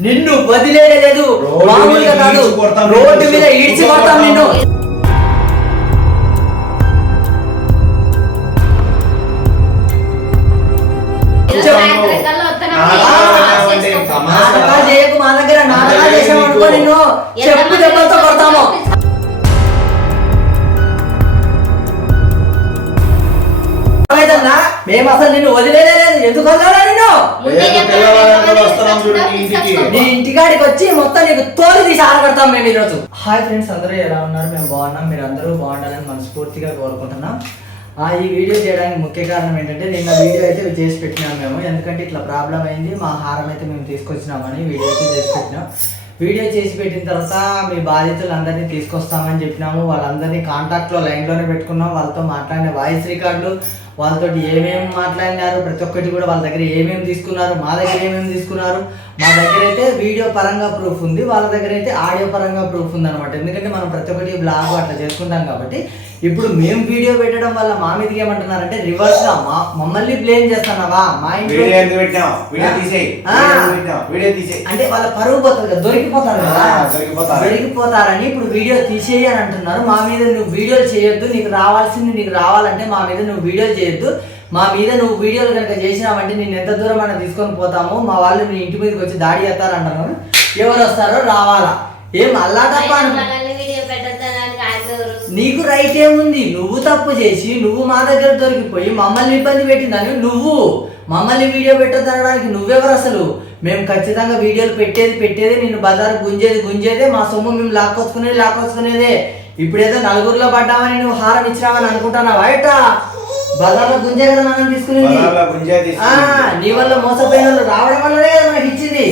నిన్ను వదిలేదు మామూలుగా కాదు. రోడ్డు నిన్ను. మీద ఈడ్చి కొడతాం నిన్ను. నాటకాలు చేయకు మా దగ్గర నాటకాలు చేసాము అనుకో నిన్ను. చెప్పు దెబ్బలతో కొడతాము. మేము అసలు నిన్ను వదిలేదు ఎందుకు వదలాలా నిన్ను? నీ ఇంటికాడికి వచ్చి మొత్తం నీకు తోలు తీసి ఆడగడతాం మేము ఈరోజు. హాయ్ ఫ్రెండ్స్ అందరూ ఎలా ఉన్నారు? మేము బాగున్నాం మీరు అందరూ బాగుండాలని మనస్ఫూర్తిగా కోరుకుంటున్నాం. ఆ, ఈ వీడియో చేయడానికి ముఖ్య కారణం ఏంటంటే నిన్న వీడియో అయితే చేసి పెట్టినాం మేము. ఎందుకంటే ఇట్లా ప్రాబ్లం అయింది మా హారం అయితే మేము తీసుకొచ్చినామని వీడియో అయితే చేసి పెట్టినాం. వీడియో చేసి పెట్టిన తర్వాత మీ బాధితులందరినీ తీసుకొస్తామని చెప్పినాము. వాళ్ళందరినీ కాంటాక్ట్లో లైన్లోనే పెట్టుకున్నాం. వాళ్ళతో మాట్లాడిన వాయిస్ రికార్డులు వాళ్ళతో ఏమేమి మాట్లాడినారు ప్రతి ఒక్కటి కూడా వాళ్ళ దగ్గర ఏమేమి తీసుకున్నారు మా దగ్గర ఏమేమి తీసుకున్నారు మా దగ్గర అయితే వీడియో పరంగా ప్రూఫ్ ఉంది వాళ్ళ దగ్గర అయితే ఆడియో పరంగా ప్రూఫ్ ఉంది అనమాట ఎందుకంటే మనం ప్రతి ఒక్కటి బ్లాగ్ అట్లా చేసుకుంటాం కాబట్టి ఇప్పుడు మేము వీడియో పెట్టడం వల్ల మా మీదకి ఏమంటున్నారంటే రివర్స్గా మా మమ్మల్ని బ్లేమ్ చేస్తున్నావా? మా ఇంట్లో వీడియో వీడియో. వీడియో వీడియో అంటే వాళ్ళ పరువు పోతుంది కదా దొరికిపోతారు కదా. దొరికిపోతారని ఇప్పుడు వీడియో తీసేయి అని అంటున్నారు. మా మీద నువ్వు వీడియోలు చేయొద్దు నీకు రావాల్సింది నీకు రావాలంటే మా మీద నువ్వు వీడియోలు చేయొద్దు. మా మీద నువ్వు వీడియోలు కనుక చేసినావంటే నేను ఎంత దూరం అయినా తీసుకొని పోతాము మా వాళ్ళు నీ ఇంటి మీదకి వచ్చి దాడి చేస్తారు అంటారు. ఎవరు వస్తారో రావాలా. ఏం అల్లా తప్ప నీకు రైట్ ఏముంది నువ్వు తప్పు చేసి నువ్వు మా దగ్గర దొరికిపోయి మమ్మల్ని ఇబ్బంది పెట్టిందని నువ్వు. మమ్మల్ని వీడియో పెట్టొద్దనడానికి నువ్వెవరు అసలు? మేము ఖచ్చితంగా వీడియోలు పెట్టేది పెట్టేది నిన్ను బజారు గుంజేది గుంజేదే మా సొమ్ము మేము లాక్కొచ్చుకునేది లాక్కొచ్చుకునేదే. ఇప్పుడేదో నలుగురిలో పడ్డామని నువ్వు హారం ఇచ్చినావని అనుకుంటున్నావా? ఎట్టా బజార్లో గుంజే కదా మనం తీసుకునేది. నీ వల్ల మోసపోయిన వాళ్ళు రావడం వల్లనే కదా మనకి ఇచ్చింది.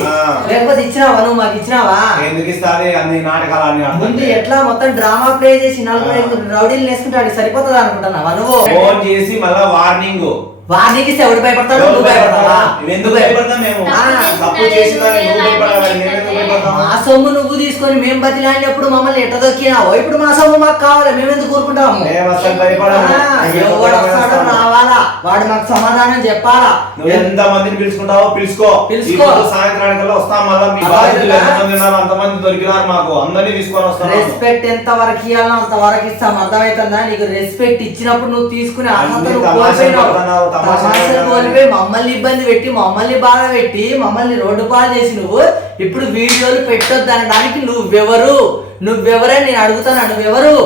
లేకపోతే ఇచ్చినావా? నువ్వు మాకు ఇచ్చినావా? ఎందుకు ఇస్తాది? అన్ని నాటకాలు ముందు? ఎట్లా మొత్తం డ్రామా ప్లే చేసి నలుగురు రౌడీలు వాడికి సరిపోతుంది అనుకుంటున్నావా నువ్వు? ఫోన్ చేసి మళ్ళా వార్నింగ్. వాడికి ఇస్తే ఎవడు భయపడతాడు? ఎవరు నువ్వు భయపడతావా? ఎందుకు భయపడతాం మేము? ఆ, తప్పు చేసిన దాన్ని నువ్వు భయపడాలి మేము ఎందుకు భయపడతాం మా సొమ్ము నువ్వు తీసుకొని మేము బతిలాడినప్పుడు మమ్మల్ని ఎట్ట దొక్కినావు? ఇప్పుడు మా సొమ్ము మాకు కావాలి? మేము ఎందుకు కోరుకుంటాము? మేము అసలు భయపడము. ఆ, ఎవడు వస్తాడో రావాలా? వాడు మాకు సమాధానం చెప్పాలా? నువ్వు ఎంత మందిని పిలుచుకుంటావో పిలుచుకో. పిలుచుకో. సాయంత్రానికల్లా వస్తాం మళ్ళా. మీ అంతమంది దొరికినారు మాకు. అందరినీ తీసుకొని వస్తాం రెస్పెక్ట్ ఎంత వరకు ఇవ్వాలో అంత వరకు ఇస్తాం. అర్థమవుతుందా? నీకు రెస్పెక్ట్ ఇచ్చినప్పుడు నువ్వు తీసుకునే అర్హత నువ్వు కోల్పోయినావు. పడుతున్నావు. కోల్పోయి మమ్మల్ని ఇబ్బంది పెట్టి మమ్మల్ని బాధ పెట్టి మమ్మల్ని రోడ్డు పాలు చేసి నువ్వు ఇప్పుడు వీడియోలు పెట్టొద్దు అనడానికి నువ్వెవరు? నువ్వెవరని నేను అడుగుతాను నువ్వెవరు?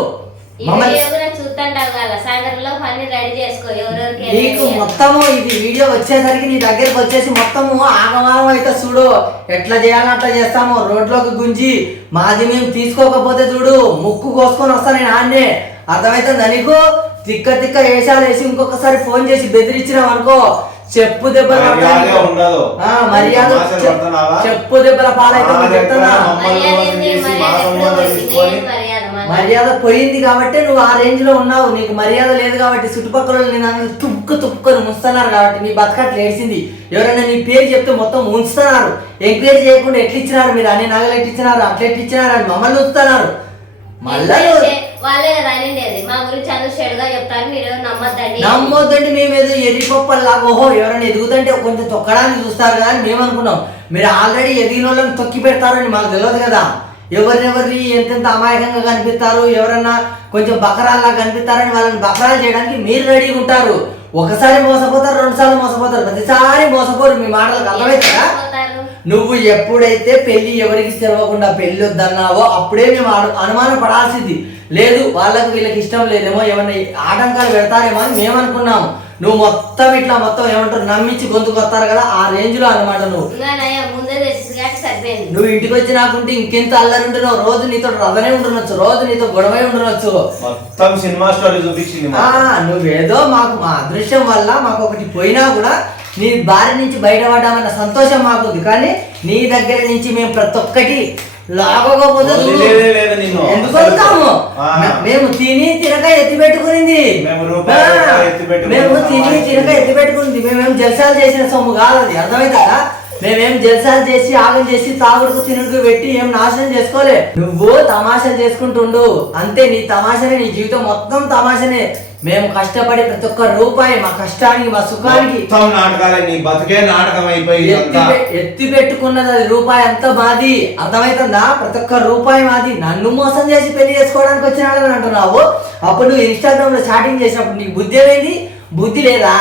నీకు. మొత్తము ఇది వీడియో వచ్చేసరికి నీ దగ్గరకు వచ్చేసి మొత్తము ఆగమాగం అయితే చూడు. ఎట్లా చేయాలని అట్లా చేస్తాము. రోడ్లోకి గుంజి మాది మేము తీసుకోకపోతే చూడు ముక్కు కోసుకొని వస్తా నేను ఆన్నే అర్థమవుతుందా నీకు? తిక్క తిక్క వేషాలు వేసి ఇంకొకసారి ఫోన్ చేసి బెదిరించినాం అనుకో చెప్పు దెబ్బలు మర్యాదే? చెప్పు దెబ్బల మర్యాద పోయింది? కాబట్టి నువ్వు ఆ రేంజ్లో ఉన్నావు. నీకు మర్యాద లేదు కాబట్టి చుట్టుపక్కల నేను తుక్కు తుక్కుని ముంచుతున్నారు కాబట్టి నీ బతకట్లు ఏడ్చింది. ఎవరైనా నీ పేరు చెప్తే మొత్తం ఉంచుతున్నారు ఎంకరేజ్ చేయకుండా ఎట్లా ఇచ్చినారు మీరు? అన్ని నగలు ఎట్లా ఇచ్చినారు అట్లా ఎట్లా ఇచ్చినారు అని మమ్మల్ని ఉంచుతున్నారు. మళ్ళా వాళ్ళే కదా అనేది మా గురించి అందరూ చెడుగా చెప్తారు మీరు నమ్మద్దండి. నమ్మొద్దండి మేము ఏదో ఎర్రిపప్పల్లాగా ఓహో ఎవరైనా ఎదుగుతుంటే కొంచెం తొక్కడానికి చూస్తారు కదా అని మేము అనుకున్నాం. మీరు ఆల్రెడీ ఎదిగిన వాళ్ళని తొక్కి పెడతారని మాకు తెలియదు కదా. ఎవరినెవరిని ఎంతెంత అమాయకంగా కనిపిస్తారు ఎవరన్నా కొంచెం బకరాల్లా కనిపిస్తారని వాళ్ళని బకరాలు చేయడానికి మీరు రెడీగా ఉంటారు. ఒకసారి మోసపోతారు రెండు సార్లు మోసపోతారు ప్రతిసారి మోసపోరు. మీ మాటలకు అర్థమవుతుందా. నువ్వు ఎప్పుడైతే పెళ్ళి ఎవరికి తెలవకుండా పెళ్ళి వద్దన్నావో అప్పుడే మేము అను- అనుమానం పడాల్సింది లేదు వాళ్ళకి వీళ్ళకి ఇష్టం లేదేమో ఏమన్నా ఆటంకాలు పెడతారేమో అని మేము అనుకున్నాము నువ్వు మొత్తం ఇట్లా మొత్తం ఏమంటారు నమ్మించి గొంతుకు వస్తారు కదా ఆ రేంజ్లో అనమాట నువ్వు నువ్వు ఇంటికి వచ్చి నాకుంటే ఇంకెంత అల్లరి ఉంటున్నావు? రోజు నీతో రథనే ఉండనొచ్చు రోజు నీతో గొడవే ఉండనొచ్చు మొత్తం సినిమా స్టోరీ చూపించింది. నువ్వేదో మాకు మా అదృష్టం వల్ల మాకు ఒకటి పోయినా కూడా నీ బారి నుంచి బయటపడ్డామన్న సంతోషం మాకుంది. కానీ నీ దగ్గర నుంచి మేము ప్రతి ఒక్కటి లాగకపోతే మేము తిని తినక ఎత్తి పెట్టుకునింది మేము తిని తినక ఎత్తి పెట్టుకుంది మేమేం జల్సాలు చేసిన సొమ్ము కాదు అది. అర్థమైందా? మేమేం జల్సాలు చేసి ఆగం చేసి తాగుడుకు తినుడుకు పెట్టి ఏం నాశనం చేసుకోలే. నువ్వు తమాషా చేసుకుంటుండు. అంతే నీ తమాషనే నీ జీవితం మొత్తం తమాషనే. మేము కష్టపడి ప్రతి ఒక్క రూపాయి మా కష్టానికి మా సుఖానికి మొత్తం నాటకాలే నీ బతుకే నాటకం అయిపోయి ఎత్తి పెట్టుకున్నది అది రూపాయి అంతా మాది. అర్థమవుతుందా ప్రతి ఒక్క రూపాయి మాది. నన్ను మోసం చేసి పెళ్ళి చేసుకోవడానికి వచ్చినాడని అంటున్నావు. అప్పుడు నువ్వు ఇన్స్టాగ్రామ్లో చాటింగ్ చేసినప్పుడు నీకు బుద్ధి ఏమైంది? బుద్ధి లేదా?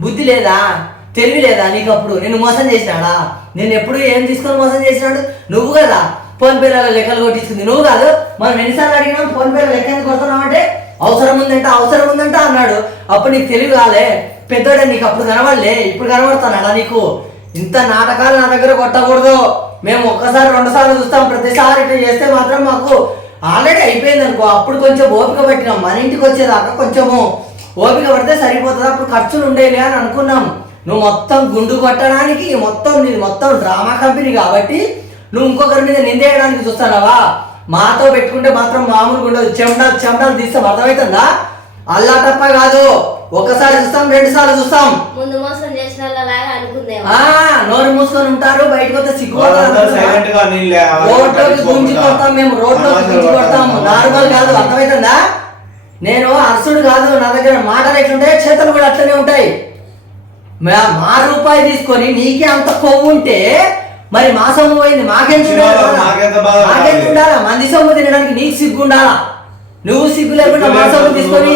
బుద్ధి లేదా? తెలివి లేదా నీకు అప్పుడు? నిన్ను మోసం చేసినాడా? నేను ఎప్పుడు ఏం తీసుకొని మోసం చేసినాడు? నువ్వు కదా. ఫోన్ పేల లెక్కలు కొట్టించుకుంది. నువ్వు కాదు. మనం ఎన్నిసార్లు అడిగినాం? ఫోన్ పేల లెక్క ఎందుకు కొడుతున్నావు అంటే అవసరం ఉందంట అవసరం ఉందంట అన్నాడు. అప్పుడు నీకు తెలివి కాలే. పెద్దోడే నీకు అప్పుడు కనబడలే. ఇప్పుడు కనబడుతున్నాడా నీకు? ఇంత నాటకాలు నా దగ్గర కొట్టకూడదు. మేము ఒక్కసారి రెండుసార్లు చూస్తాం. ప్రతిసారి ఇట్లా చేస్తే మాత్రం మాకు ఆల్రెడీ అయిపోయింది అనుకో. అప్పుడు కొంచెం ఓపిక పెట్టినాం. మన ఇంటికి వచ్చేదాకా కొంచెము ఓపిక పడితే సరిపోతుంది. అప్పుడు ఖర్చులు ఉండేవి అని అనుకున్నాం. నువ్వు మొత్తం గుండు కొట్టడానికి మొత్తం నీది మొత్తం డ్రామా కంపెనీ కాబట్టి నువ్వు ఇంకొకరి మీద నిందేయడానికి చూస్తానవా మాతో పెట్టుకుంటే మాత్రం మామూలుగా ఉండదు. చెమటలు చెమటలు తీస్తాం. అర్థమవుతుందా అల్లా తప్ప కాదు. ఒకసారి చూస్తాం రెండు సార్లు చూస్తాం. ముందు మోసం చేసిన వాళ్ళలాగా అనుకుందేమో. ఆ నోరు మూసుకొని ఉంటారు బయటకు వస్తే రోడ్లోకి గుంజి పట్టించుకోకుండా. కొడతాం మేము రోడ్లోకి గుంజి కొడతాం. పడతాం. నార్మల్ కాదు. అర్థమవుతుందా నేను అరసుడు కాదు. నా దగ్గర మాటలు ఎట్లుంటాయి చేతలు కూడా అట్లనే ఉంటాయి. మా మా రూపాయి తీసుకొని నీకే అంత కొవ్వు ఉంటే మరి మా సొమ్ము పోయింది మాకెంత మాకెంత? ఉండాలా? మంది సొమ్ము తినడానికి నీకు సిగ్గు ఉండాలా? నువ్వు సిగ్గు లేకుండా మా సొమ్ము తీసుకొని?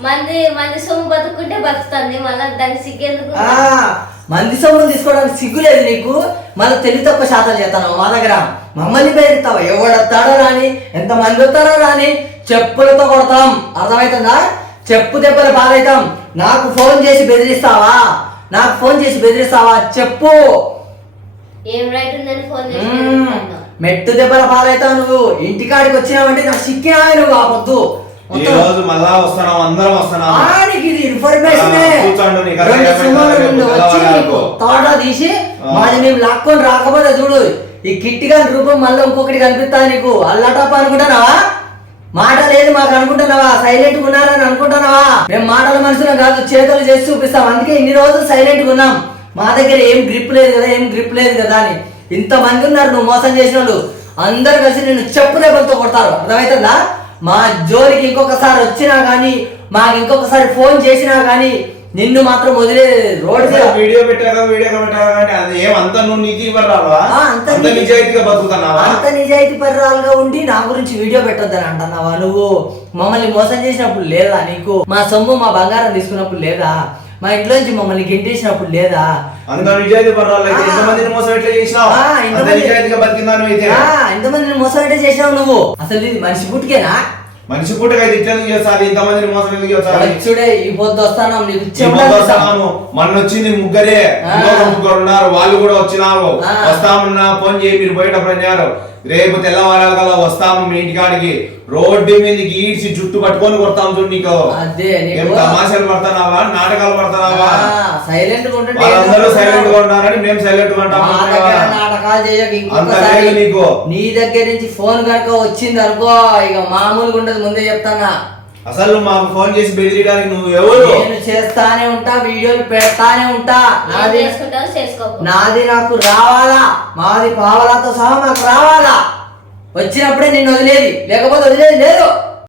మంది మంది సొమ్ము బతుకుంటే బతుకుతుంది. మళ్ళీ దానికి సిగ్గెందుకు? ఆ, మంది సొమ్ములు తీసుకోవడానికి సిగ్గు లేదు నీకు? మళ్ళీ తెలివి తక్కువ శాతం చేస్తాను మా దగ్గర. మమ్మల్ని పేరుతావా ఎవడొస్తాడో రాని ఎంత మంది వస్తారో రాని చెప్పులతో కొడతాం. అర్థమవుతుందా? చెప్పు దెబ్బలు పాలవుతాం. నాకు ఫోన్ చేసి బెదిరిస్తావా? నాకు ఫోన్ చేసి బెదిరిస్తావా? చెప్పు. ఏం రైట్ ఉందని ఫోన్ చేసి. మెట్టు దెబ్బల పాలవుతావు నువ్వు. ఇంటికాడికి వచ్చినావంటే నాకు సిక్కినావే నువ్వు ఆ పొద్దు ఈ రోజు మళ్ళా వస్తున్నాం అందరం వస్తున్నాం ఆడికి ఇది ఇన్ఫర్మేషన్ ఆ, కూర్చోండి, నీకు అదే రెండు వచ్చి తెల్లవారు నీకు తోట తీసి ఆ. మాది మేము లాక్కొని రాకపోతే చూడు ఈ కిట్టిగా రూపం మళ్ళీ ఇంకొకటి కనిపిస్తా నీకు. అల్లటప్ప అనుకుంటున్నావా? మాట లేదు మాకు అనుకుంటున్నావా? సైలెంట్ ఉన్నారని అనుకుంటున్నావా? మేము మాటల మనుషులం కాదు చేతులు చేసి చూపిస్తాం. అందుకే ఇన్ని రోజులు సైలెంట్ ఉన్నాం. మా దగ్గర ఏం గ్రిప్ లేదు కదా ఏం గ్రిప్ లేదు కదా అని. ఇంతమంది ఉన్నారు నువ్వు మోసం చేసిన వాళ్ళు. అందరు కలిసి నేను చెప్పు దెబ్బలతో కొడతారు. అర్థమవుతుందా మా జోలికి ఇంకొకసారి వచ్చినా కానీ మాకు ఇంకొకసారి ఫోన్ చేసినా కానీ నిన్ను మాత్రం వదిలే మీద. వీడియో పెట్టాక వీడియో పెట్టాక అంటే అది ఏం అంత నువ్వు నీతి ఆ, అంత నిజాయితీగా బతుకుతున్నావా? అంత నిజాయితీ పర్రాలుగా ఉండి నా గురించి వీడియో పెట్టొద్దని అంటున్నావా నువ్వు? మమ్మల్ని మోసం చేసినప్పుడు లేదా నీకు? మా సొమ్ము మా బంగారం తీసుకున్నప్పుడు లేదా? మా ఇంట్లోంచి మమ్మల్ని గెంటేసినప్పుడు లేదా? నిజాయితీ పర్వాలేదు. ఇంతమందిని మోసం ఎట్లా చేసినావు? ఇంతమంది- నిజాయితీగా అయితే ఆ, ఇంతమందిని మోసం చేసినావు నువ్వు? అసలు ఇది మనిషి పుట్టుకేనా మనిషి పుట్టగా ఇది ఇట్లా చేస్తారు? ఇంతమందిని మోసం ఎందుకు చేస్తారు? వచ్చుడే ఈ పొద్దు వస్తాను వస్తున్నాము మొన్న వచ్చింది ముగ్గురే. ముగ్గురు ఉన్నారు. వాళ్ళు కూడా వచ్చినారు. వస్తామన్నా ఫోన్ చేయి మీరు పోయేటప్పుడు అన్నారు రేపు తెల్లవారాల వస్తాము మీ ఇంటికాడికి రోడ్డు మీదకి ఈడ్చి జుట్టు పట్టుకొని కొడతాం చూడు నీకు. ఏం తమాషాలు పడుతున్నావా నాటకాలు పడుతున్నావా సైలెంట్ వాళ్ళందరూ సైలెంట్గా ఉన్నారని మేము సైలెంట్ నాటకాలు నీకు. నీ దగ్గర నుంచి ఫోన్ కనుక వచ్చింది అనుకో ఇక మామూలుగా ఉండదు ముందే చెప్తానా? అసలు మాకు ఫోన్ చేసి బెదిరియడానికి నువ్వు ఎవరు? నేను చేస్తానే ఉంటా వీడియోలు పెడతానే ఉంటా. నాది చేసుకుంటావు చేసుకోకు. నాది నాకు రావాలా? మాది పావలాతో సహా మాకు రావాలా? వచ్చినప్పుడే నిన్ను వదిలేది. లేకపోతే వదిలేది లేదు.